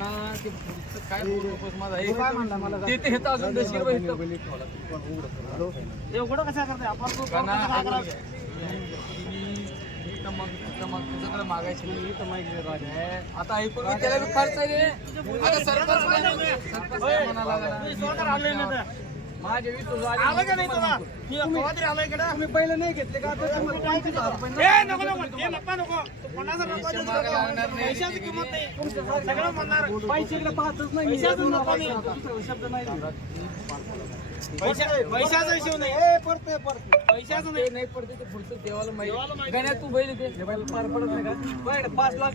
गाणा ते पुढचं काय बोलू नकोस माझा हे ते ते हेच अजून देशील बघ इथं. एवढं कसं करते आपण तो गाणा कसा ऐकून लागला? घे. इथं मग इथं मग तुझ्याकडे मागायची नाही. आता ऐकून त्याला बी खर्च आहे रे. आता सरपंच काय म्हणतो? सरपंच काय म्हणाला लागला? आलं का नाही तुला तरी इकडं. तुम्ही पहिले नाही घेतले का? नको नको नको. नाही. पैशाची किंमत नाही. सगळं म्हणणार. पैसे इकडे पाहतच नाही. पैशाचं नाही. शब्द नाही. पैशा पैशाचा हिशोब नाही. ए, परते परते पैशाचं नाही ते नाही. पडते ते पुढचं देवाला माहिती. तू बैल ते पार पडत नाही का? पाच लाख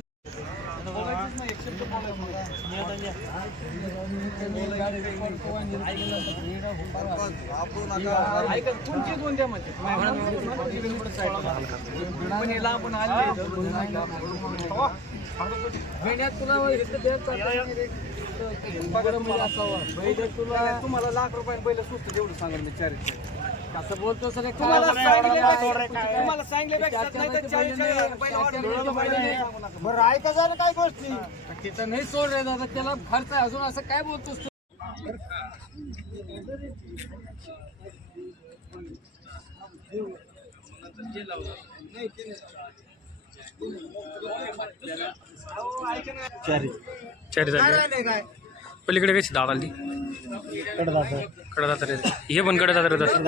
तुला तुला तुम्हाला लाख रुपये पहिलं सुचतं एवढं सांगा मी चार असं बोलतो सर तुम्हाला काय सांगितले काय? तुम्हाला सांगितले. बरं काय गोष्टी? तिथं नाही सोड रे दादा त्याला खर्च आहे. अजून असं काय बोलतोस तू? चारी. झाली पलीकडे कशी दाड आली? कडदात रे. हे पण कडदात रे तसं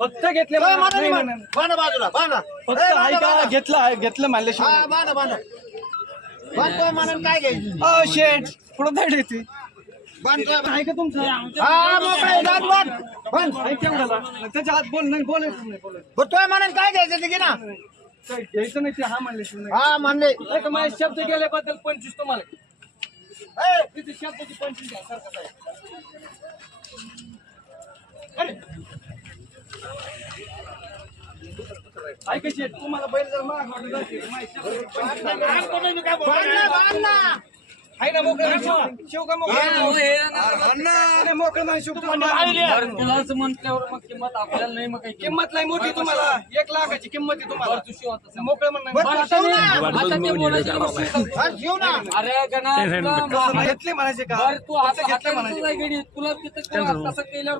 फक्त घेतले. बांधा बाजूला बांधा फक्त ऐका घेतलं घेतलं हा बांधा बांधा बांधतोय म्हणून काय घ्यायची शेट पुढं दाढ येते ऐका तुमचं. हा आहे, त्याच्या आत बोल नाही बोलायचं नाही बोलायचं बरं, तोय म्हणून काय घ्यायचं ते घे ना? काय घ्यायचं नाही ते हा म्हणले हा म्हणले. नाही माझे शब्द गेल्याबद्दल पंचवीस तुम्हाला. ए, तिथे शब्दाची पंचवीस घ्या सारखं काय ऐका शेट तुम्हाला बैल जर महाग वाटत असेल, माझे शब्द पंचवीस घ्या. बांध ना, बांध ना. आहे ना मोकळं शिव? शिव का मोकळं? नाही, मोकळं नाही शिव तुम्हाला तुला असं म्हटल्यावर मग किंमत आपल्याला नाही मग काही किंमत किंमत नाही मोठी तुम्हाला. एक लाखाची किंमत आहे तुम्हाला. तू शिव आता. सांग. मोकळं म्हणणं बरं, नाही. ठेव ना. आता ते बोलायचं मग शिव. हा, घेऊ ना. अरे गणा तुला घेतले म्हणायचे का? बरं तू हात घेतले म्हणायचे तुला गडी तुला तिथं केल्यावर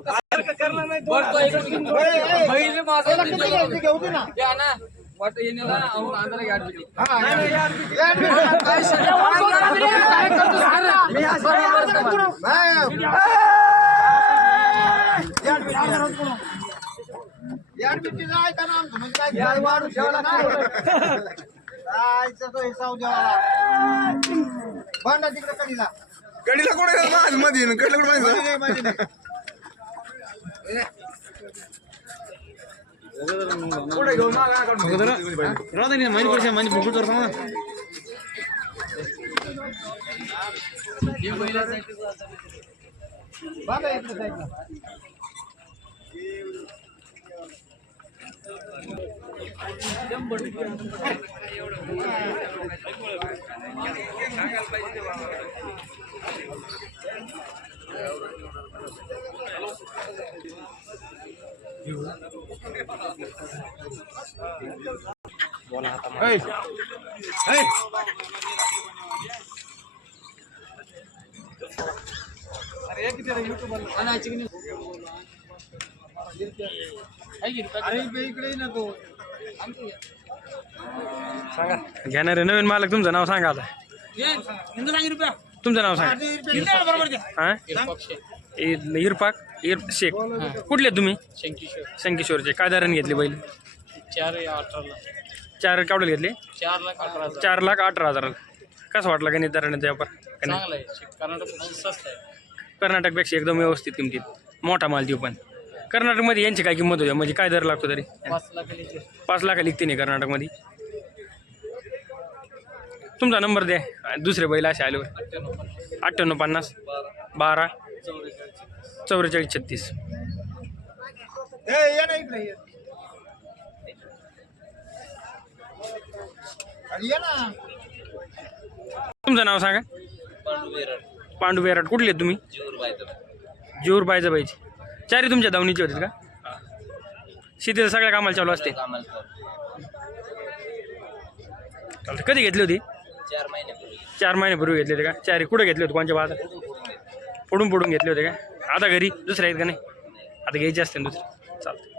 कसं सारखं करणार? नाही बरं तो माझा घेऊ दे ना. भांडा तिकडे कडीला कडीला कोण माझमध्ये कडीला कोण माहिती माहिती नाही, माहिती नाही. बघा इकडे साईडला. आणायची की नाही? आहे की नाही? अरे इकडे नको सांगा. घेणारे नवीन मालक तुमचं नाव सांगा आता. तुमचं नाव सांगा. हा इरपाक इर शेख. कुठले तुम्ही? शंकीश्वर. शंकेश्वरचे. काय दराने घेतले बैल? चार अठराला. चार केवढे घेतले? चार लाख अठरा हजार. चार लाख अठरा हजार. कसं वाटलं नाही दराने व्यापार का नाही चांगलं आहे. कर्नाटक स्वस्त आहे. कर्नाटकपेक्षा एकदम व्यवस्थित किमतीत. मोठा माल देऊ पण. कर्नाटकमध्ये यांची काय किंमत होती? म्हणजे काय दर लागतो तरी? पाच लाख लिटर पाच लाखा लिखते नाही कर्नाटकमध्ये. तुमचा नंबर द्या. दुसरे बैल असे आल्यावर. अठ्ठ्याण्णव पन्नास. अठ्ठ्याण्णव पन्नास. बारा. बारा चौवेचाळीस छत्तीस ए, ये ना इकडे ये. अरे ये ना तुमचं नाव सांगा. पांडू विराट. बेराट कुठले आहेत तुम्ही? जीवर बायचं पाहिजे चारी तुमच्या धावणीचे होते का? शेतीचं सगळ्या कामाला चालू असते. चालतं. कधी घेतली होती? चार महिन्यापूर्वी चार महिन्यापूर्वी घेतली होते का? चारी कुठे घेतली होती? कोणच्या बाजार फोडून फोडून घेतले होते का? आता घरी? दुसऱ्या आहेत का नाही? आता घ्यायचे असते ना दुसरे. चालतं.